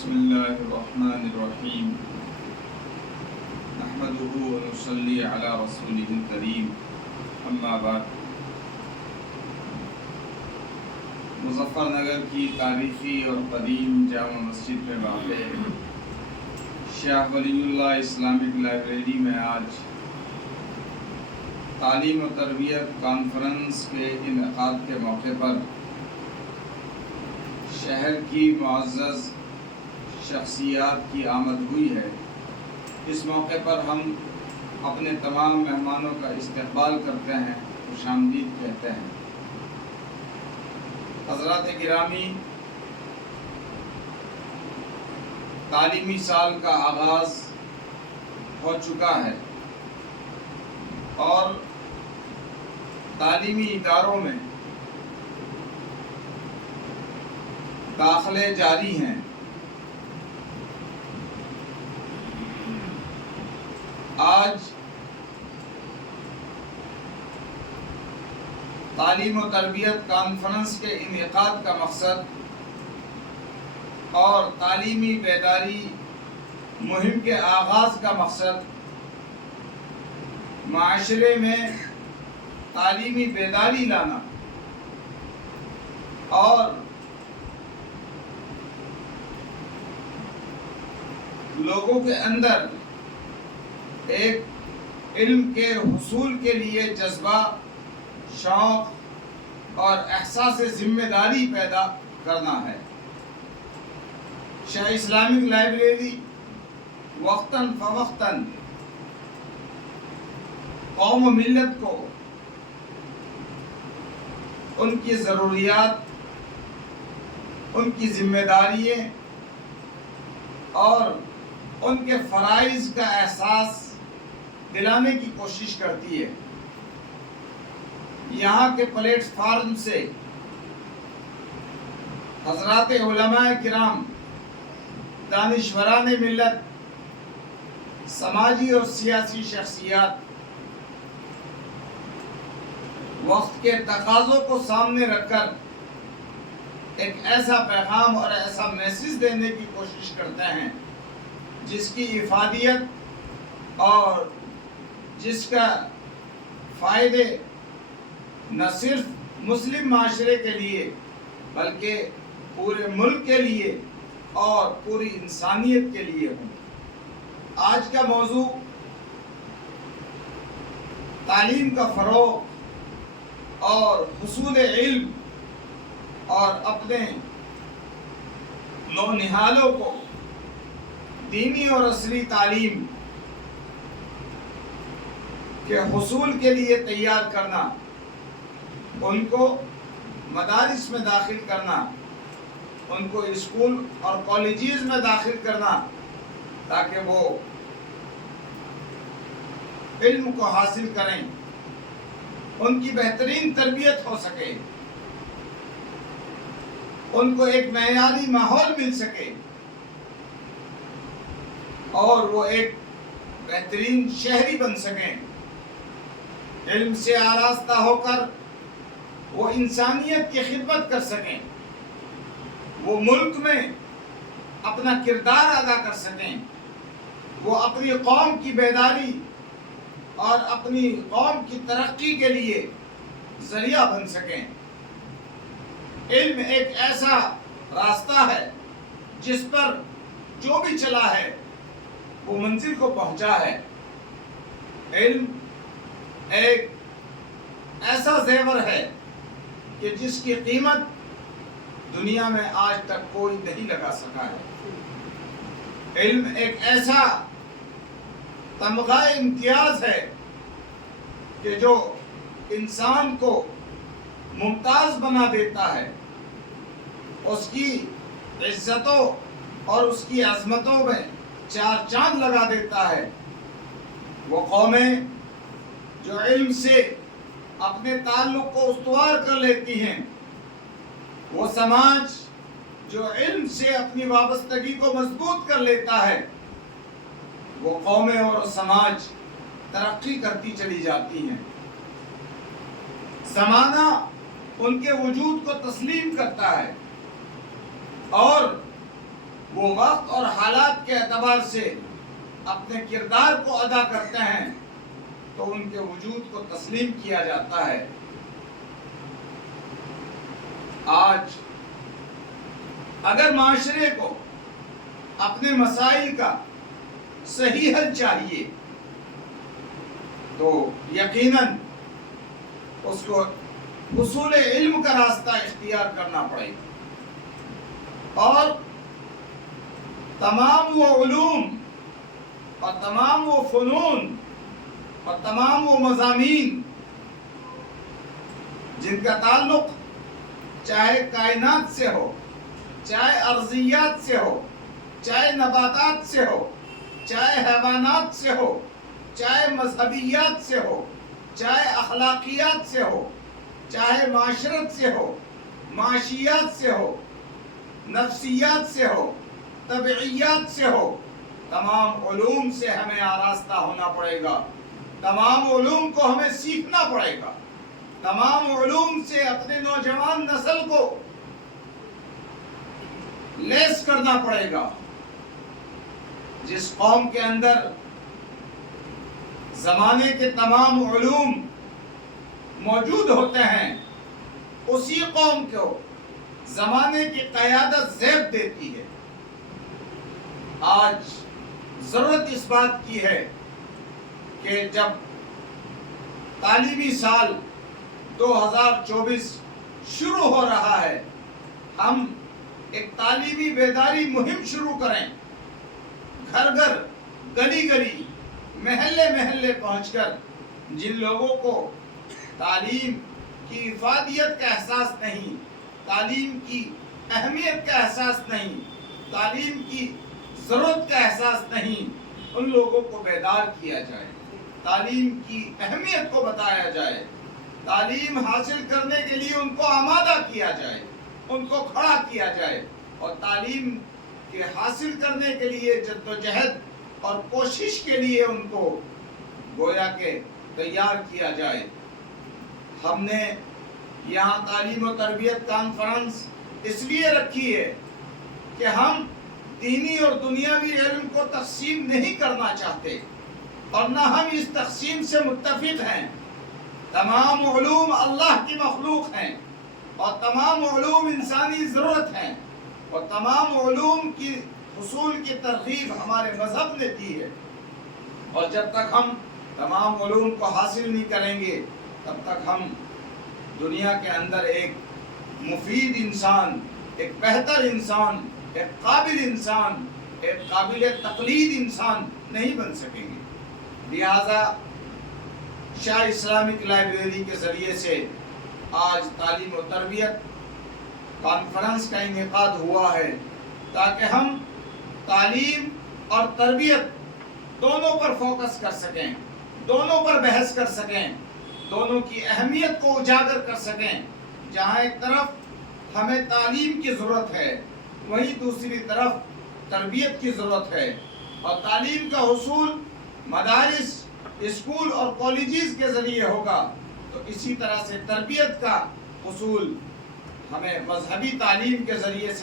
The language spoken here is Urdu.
بسم اللہ الرحمن الرحیم نحمده ونصلی علی رسولہ الکریم اما بعد۔ مظفر نگر کی تاریخی اور قدیم جامع مسجد میں واقع شیخ ولی اللہ اسلامک لائبریری میں آج تعلیم و تربیت کانفرنس کے انعقاد کے موقع پر شہر کی معزز شخصیات کی آمد ہوئی ہے۔ اس موقع پر ہم اپنے تمام مہمانوں کا استقبال کرتے ہیں، خوش آمدید کہتے ہیں۔ حضرات گرامی، تعلیمی سال کا آغاز ہو چکا ہے اور تعلیمی اداروں میں داخلے جاری ہیں۔ آج تعلیم و تربیت کانفرنس کے انعقاد کا مقصد اور تعلیمی بیداری مہم کے آغاز کا مقصد معاشرے میں تعلیمی بیداری لانا اور لوگوں کے اندر ایک علم کے حصول کے لیے جذبہ، شوق اور احساس ذمہ داری پیدا کرنا ہے۔ شیخ اسلامک لائبریری وقتاً فوقتاً قوم و ملت کو ان کی ضروریات، ان کی ذمہ داریاں اور ان کے فرائض کا احساس دلانے کی کوشش کرتی ہے۔ یہاں کے پلیٹ فارم سے حضرات علماء کرام، دانشوران ملت، سماجی اور سیاسی شخصیات وقت کے تقاضوں کو سامنے رکھ کر ایک ایسا پیغام اور ایسا میسج دینے کی کوشش کرتے ہیں جس کی افادیت اور جس کا فائدے نہ صرف مسلم معاشرے کے لیے بلکہ پورے ملک کے لیے اور پوری انسانیت کے لیے ہوں۔ آج کا موضوع تعلیم کا فروغ اور حصول علم اور اپنے نونہالوں کو دینی اور عصری تعلیم کے حصول کے لیے تیار کرنا، ان کو مدارس میں داخل کرنا، ان کو اسکول اور کالجز میں داخل کرنا تاکہ وہ علم کو حاصل کریں، ان کی بہترین تربیت ہو سکے، ان کو ایک معیاری ماحول مل سکے اور وہ ایک بہترین شہری بن سکیں۔ علم سے آراستہ ہو کر وہ انسانیت کی خدمت کر سکیں، وہ ملک میں اپنا کردار ادا کر سکیں، وہ اپنی قوم کی بیداری اور اپنی قوم کی ترقی کے لیے ذریعہ بن سکیں۔ علم ایک ایسا راستہ ہے جس پر جو بھی چلا ہے وہ منزل کو پہنچا ہے۔ علم ایک ایسا زیور ہے کہ جس کی قیمت دنیا میں آج تک کوئی نہیں لگا سکا ہے۔ علم ایک ایسا تمغہ امتیاز ہے کہ جو انسان کو ممتاز بنا دیتا ہے، اس کی عزتوں اور اس کی عظمتوں میں چار چاند لگا دیتا ہے۔ وہ قومیں جو علم سے اپنے تعلق کو استوار کر لیتی ہیں، وہ سماج جو علم سے اپنی وابستگی کو مضبوط کر لیتا ہے، وہ قومیں اور سماج ترقی کرتی چلی جاتی ہیں۔ زمانہ ان کے وجود کو تسلیم کرتا ہے اور وہ وقت اور حالات کے اعتبار سے اپنے کردار کو ادا کرتے ہیں تو ان کے وجود کو تسلیم کیا جاتا ہے۔ آج اگر معاشرے کو اپنے مسائل کا صحیح حل چاہیے تو یقیناً اس کو حصول علم کا راستہ اختیار کرنا پڑے گا، اور تمام وہ علوم اور تمام وہ فنون اور تمام وہ مضامین جن کا تعلق چاہے کائنات سے ہو، چاہے ارضیات سے ہو، چاہے نباتات سے ہو، چاہے حیوانات سے ہو، چاہے مذہبیات سے ہو، چاہے اخلاقیات سے ہو، چاہے معاشرت سے ہو، معاشیات سے ہو، نفسیات سے ہو، طبعیات سے ہو، تمام علوم سے ہمیں آراستہ ہونا پڑے گا۔ تمام علوم کو ہمیں سیکھنا پڑے گا، تمام علوم سے اپنے نوجوان نسل کو لیس کرنا پڑے گا۔ جس قوم کے اندر زمانے کے تمام علوم موجود ہوتے ہیں، اسی قوم کو زمانے کی قیادت زیب دیتی ہے۔ آج ضرورت اس بات کی ہے کہ جب تعلیمی سال 2024 شروع ہو رہا ہے، ہم ایک تعلیمی بیداری مہم شروع کریں، گھر گھر، گلی گلی، محلے محلے پہنچ کر جن لوگوں کو تعلیم کی افادیت کا احساس نہیں، تعلیم کی اہمیت کا احساس نہیں، تعلیم کی ضرورت کا احساس نہیں، ان لوگوں کو بیدار کیا جائے، تعلیم کی اہمیت کو بتایا جائے، تعلیم حاصل کرنے کے لیے ان کو آمادہ کیا جائے، ان کو کھڑا کیا جائے، اور تعلیم کے حاصل کرنے کے لیے جدوجہد اور کوشش کے لیے ان کو گویا کہ تیار کیا جائے۔ ہم نے یہاں تعلیم و تربیت کانفرنس اس لیے رکھی ہے کہ ہم دینی اور دنیاوی علم کو تقسیم نہیں کرنا چاہتے، اور نہ ہم اس تقسیم سے متفق ہیں۔ تمام علوم اللہ کی مخلوق ہیں، اور تمام علوم انسانی ضرورت ہیں، اور تمام علوم کی حصول کی ترغیب ہمارے مذہب نے دی ہے، اور جب تک ہم تمام علوم کو حاصل نہیں کریں گے تب تک ہم دنیا کے اندر ایک مفید انسان، ایک بہتر انسان، ایک قابل انسان، ایک قابل تقلید انسان نہیں بن سکیں گے۔ لہذا شاہ اسلامک لائبریری کے ذریعے سے آج تعلیم و تربیت کانفرنس کا انعقاد ہوا ہے، تاکہ ہم تعلیم اور تربیت دونوں پر فوکس کر سکیں، دونوں پر بحث کر سکیں، دونوں کی اہمیت کو اجاگر کر سکیں۔ جہاں ایک طرف ہمیں تعلیم کی ضرورت ہے، وہیں دوسری طرف تربیت کی ضرورت ہے، اور تعلیم کا حصول مدارس، اسکول اور کالجز کے ذریعے ہوگا، تو اسی طرح سے تربیت کا حصول ہمیں مذہبی تعلیم کے ذریعے سے